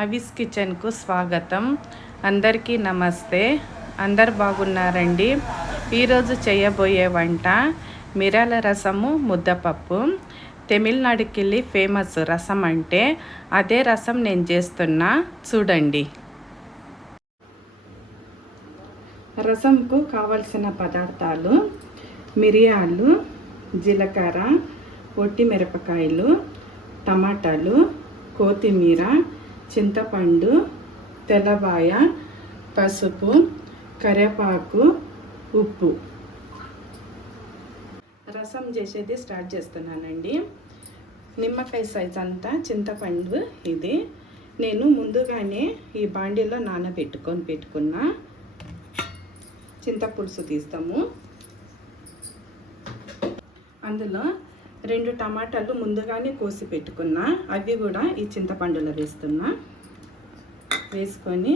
అవిస్ కిచెన్కు స్వాగతం. అందరికీ నమస్తే. అందరు బాగున్నారండి. ఈరోజు చేయబోయే వంట మిరియాల రసము ముద్దపప్పు. తమిళనాడుకి వెళ్ళి ఫేమస్ రసం అంటే అదే రసం నేను చేస్తున్నా, చూడండి. రసంకు కావలసిన పదార్థాలు: మిరియాలు, జీలకర్ర, ఒట్టి మిరపకాయలు, టమాటాలు, కొత్తిమీర, చింతపండు, తెల్లబాయ, పసుపు, కరివేపాకు, ఉప్పు. రసం చేసేది స్టార్ట్ చేస్తున్నానండి. నిమ్మకాయ సైజ్ అంతా చింతపండు ఇది నేను ముందుగానే ఈ బాండీలో పెట్టుకున్నా. చింతపులుసు తీస్తాము. అందులో 2 టమాటాలు ముందుగానే కోసి పెట్టుకున్నా, అవి కూడా ఈ చింతపండులో వేసుకొని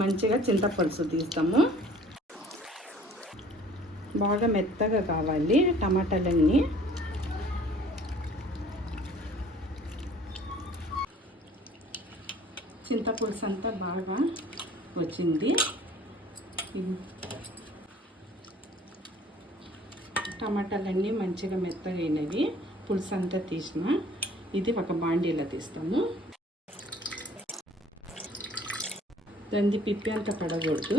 మంచిగా చింతపులుసు తీస్తాము. బాగా మెత్తగా కావాలి టమాటాలన్నీ. చింతపులుసు అంతా బాగా వచ్చింది. టమాటాలన్నీ మంచిగా మెత్తగా అయినవి. పులుసు అంతా తీసిన ఇది ఒక బాండీలో తీస్తాము. దాన్ని పిప్పి అంతా పడకూడదు,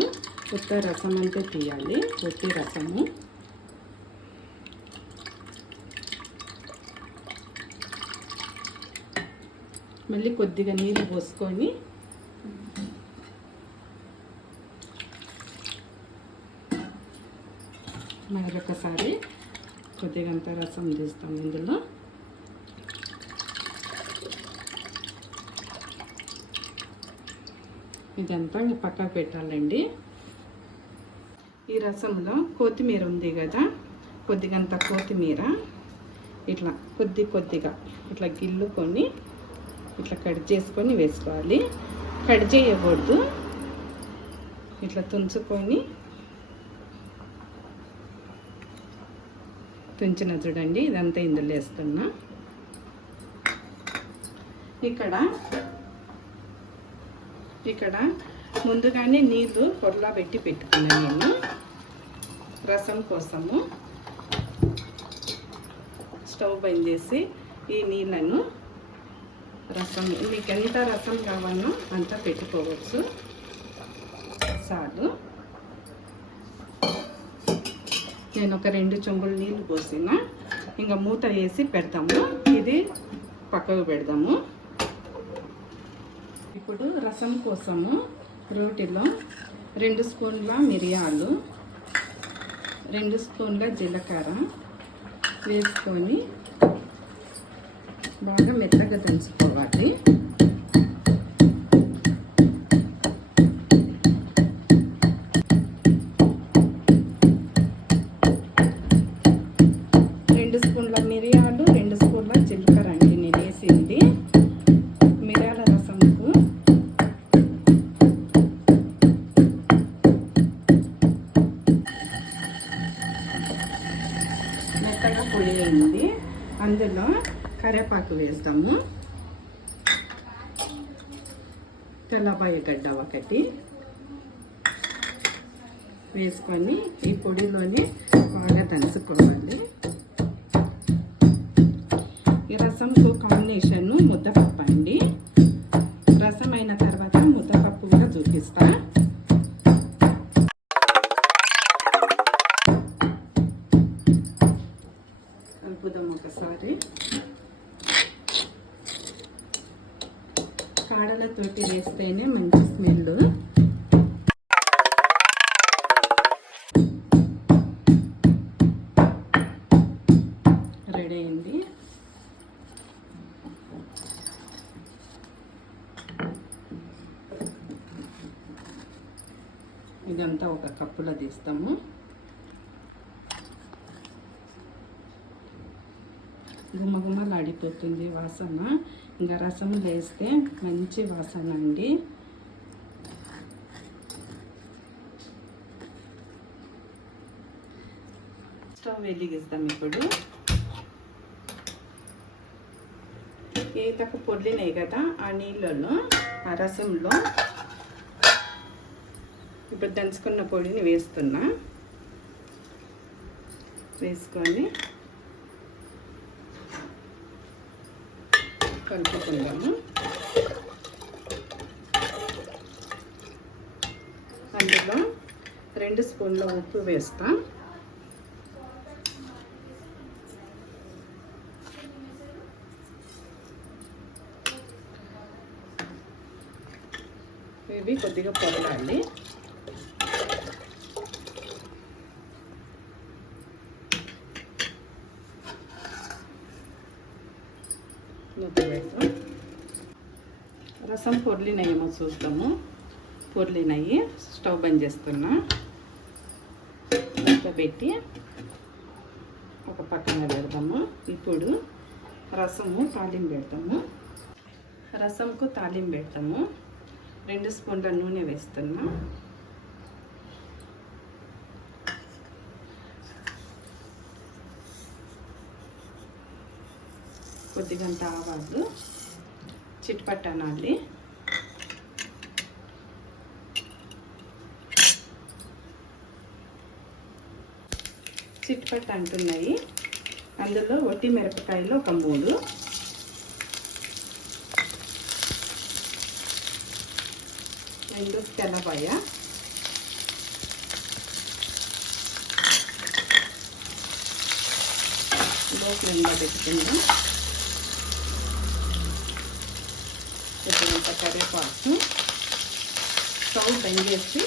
కొత్త రసం అంతా తీయాలి. ఒట్టి రసము. మళ్ళీ కొద్దిగా నీళ్ళు పోసుకొని మరొకసారి కొద్దిగంత రసం తీస్తాం. ఇందులో ఇదంతా పక్కకు పెట్టాలండి. ఈ రసంలో కొత్తిమీర ఉంది కదా, కొద్దిగంత కొత్తిమీర ఇట్లా కొద్దిగా ఇట్లా గిల్లుకొని ఇట్లా కట్ చేసుకొని వేసుకోవాలి. కట్ చేయకూడదు, ఇట్లా తుంచుకొని తుంచిన చూడండి. ఇదంతా ఇందులో వేస్తున్నా. ఇక్కడ ముందుగానే నీళ్ళు పొరలా పెట్టుకున్నా నేను రసం కోసము. స్టవ్ బంద్ చేసి ఈ నీళ్ళను రసం, మీకు ఎంత రసం కావాలో అంతా పెట్టుకోవచ్చు. చాలు. నేను ఒక 2 చెంబులు నీళ్ళు పోసిన. ఇంకా మూత వేసి పెడతాము. ఇది పక్కకు పెడదాము. ఇప్పుడు రసం కోసము రోటిలో 2 స్పూన్ల మిరియాలు, 2 స్పూన్ల జీలకర్ర వేసుకొని బాగా మెత్తగా దంచుకోవాలి. మిరియాలు 2 స్పూన్ల జీలకర్ర అండి నేను వేసింది మిరియాల రసంకు. మెత్తగా పొడి అయింది. అందులో కరివేపాకు వేస్తాము. తెల్లబాయ గడ్డ ఒకటి వేసుకొని ఈ పొడిలోని బాగా దంచుకోవాలి. ఈ రసంకు కాంబినేషన్ ముద్దపప్పు అండి. రసం అయిన తర్వాత ముద్దపప్పు కూడా చూపిస్తా. కలుపుదాం ఒకసారి. కాడలతోటి వేస్తేనే మంచి స్మెల్. రెడీ అయింది. ఇదంతా ఒక కప్పులో తీస్తాము. గుమ్మగుమ్మలాడిపోతుంది వాసన. ఇంకా రసం వేస్తే మంచి వాసన అండి. స్టవ్ వెలిగిస్తాం. ఇప్పుడు ఏతకు పొడిలినాయి కదా ఆ నీళ్ళలో ఆ రసంలో ఇప్పుడు దంచుకున్న పొడిని వేస్తున్నా. వేసుకొని కలుపుకుందాము. అందులో 2 స్పూన్ల ఉప్పు వేస్తాం. ఇవి కొద్దిగా పొరలాలి. రసం పొర్లినాయేమో చూద్దాము. పొర్లినాయి. స్టవ్ బంద్ చేస్తున్నా. మూత పెట్టి ఒక పక్కన పెడదాము. ఇప్పుడు రసము తాలింపు పెడతాము. రసంకు తాలింపు పెడతాము. 2 స్పూన్ల నూనె వేస్తున్నా. కొద్దిగంత ఆవాలు చిట్పట్టనాలి. చిట్పట్ట అంటున్నాయి. అందులో ఒట్టి మిరపకాయలు ఒక 3, రెండు తెల్లపాయ, లో ఫ్లేమ్లో పెట్టుకుందాం. కొద్దిగంత కరివేపాకు. స్టవ్ బంద్ చేసి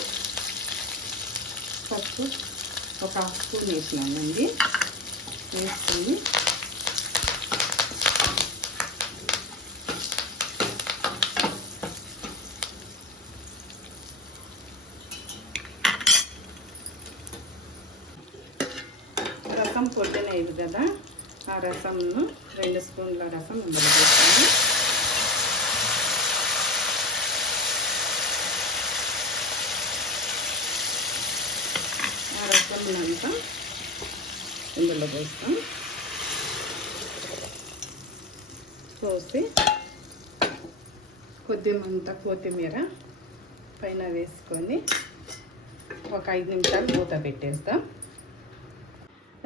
పప్పు ఒక 1/2 స్పూన్ వేసినానండి. వేసుకొని రసం పొడినది కదా ఆ రసంను 2 స్పూన్ల రసం ఇందులో వేస్తాను. రసంనంతా ఇందులో పోస్తాం. పోసి కొద్దిమంత కొత్తిమీర పైన వేసుకొని ఒక 5 నిమిషాలు మూత పెట్టేస్తాం.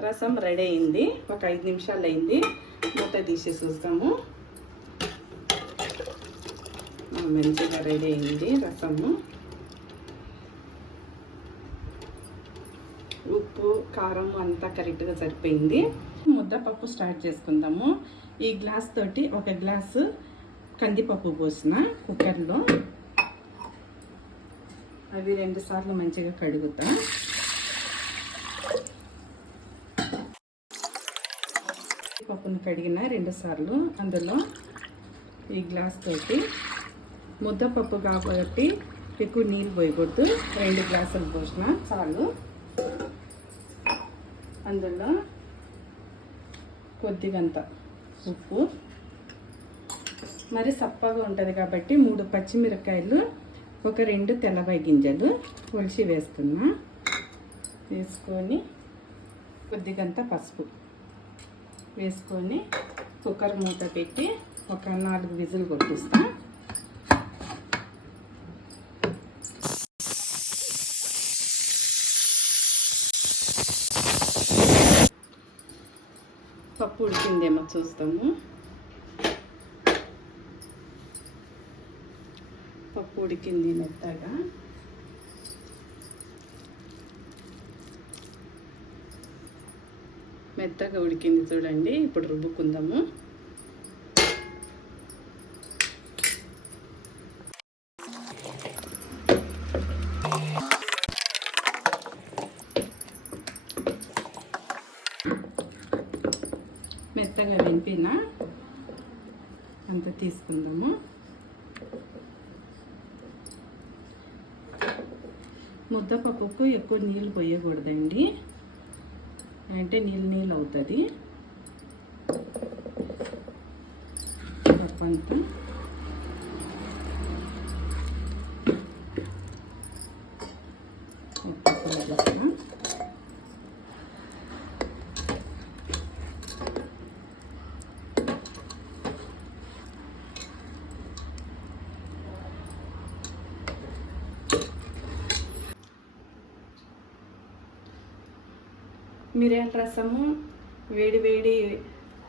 రసం రెడీ అయింది. ఒక 5 నిమిషాలు అయింది. మూత తీసి చూస్తాము. మంచిగా రెడీ అయింది రసము. ఉప్పు కారం అంతా కరెక్ట్గా సరిపోయింది. ముద్దపప్పు స్టార్ట్ చేసుకుందాము. ఈ గ్లాస్ తోటి 1 గ్లాసు కందిపప్పు పోసిన కుక్కర్లో. అవి 2 సార్లు మంచిగా కడుగుతా. పప్పును కడిగిన 2 సార్లు. అందులో ఈ గ్లాస్ తోటి ముద్దపప్పు కాబట్టి ఎక్కువ నీళ్ళు పోయకూడదు. 2 గ్లాసులు పోసిన చాలు. అందులో కొద్దిగంత ఉప్పు, మరి సప్పగా ఉంటుంది కాబట్టి 3 పచ్చిమిరపకాయలు, ఒక 2 తెల్లబాయి గింజలు ఒలిచి వేస్తున్నా. వేసుకొని కొద్దిగంత పసుపు వేసుకొని కుక్కర్ మూత పెట్టి ఒక 4 విజిల్ కొట్టిస్తా. పప్పు ఉడికిందేమో చూస్తాము. పప్పు ఉడికింది మెత్తగా. మెత్తగా ఉడికింది చూడండి. ఇప్పుడు రుబ్బుకుందాము. మెత్తగా వెంపిన అంత తీసుకుందాము. ముద్దపప్పుకు ఎక్కువ నీళ్ళు పోయకూడదండి, అంటే నీళ్ళు అవుతుంది. పప్పు అంతా మిరియాల రసము, వేడి వేడి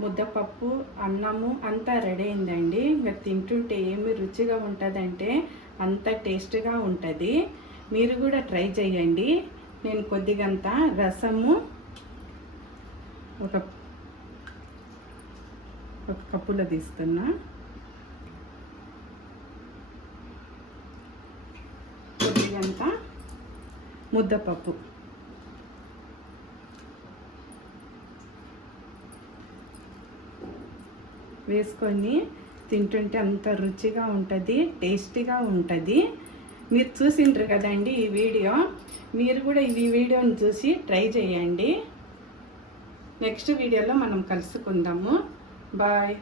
ముద్దపప్పు, అన్నము అంతా రెడీ అయిందండి. ఇంకా తింటుంటే ఏమి రుచిగా ఉంటుందంటే అంత టేస్ట్గా ఉంటుంది. మీరు కూడా ట్రై చేయండి. నేను కొద్దిగంత రసము ఒక కప్పులో తీస్తున్నా. కొద్దిగంత ముద్దపప్పు వేసుకొని తింటుంటే అంత రుచిగా ఉంటుంది, టేస్టీగా ఉంటుంది. మీరు చూసిండ్రు కదండి ఈ వీడియో. మీరు కూడా ఈ వీడియోని చూసి ట్రై చేయండి. నెక్స్ట్ వీడియోలో మనం కలుసుకుందాము. బాయ్.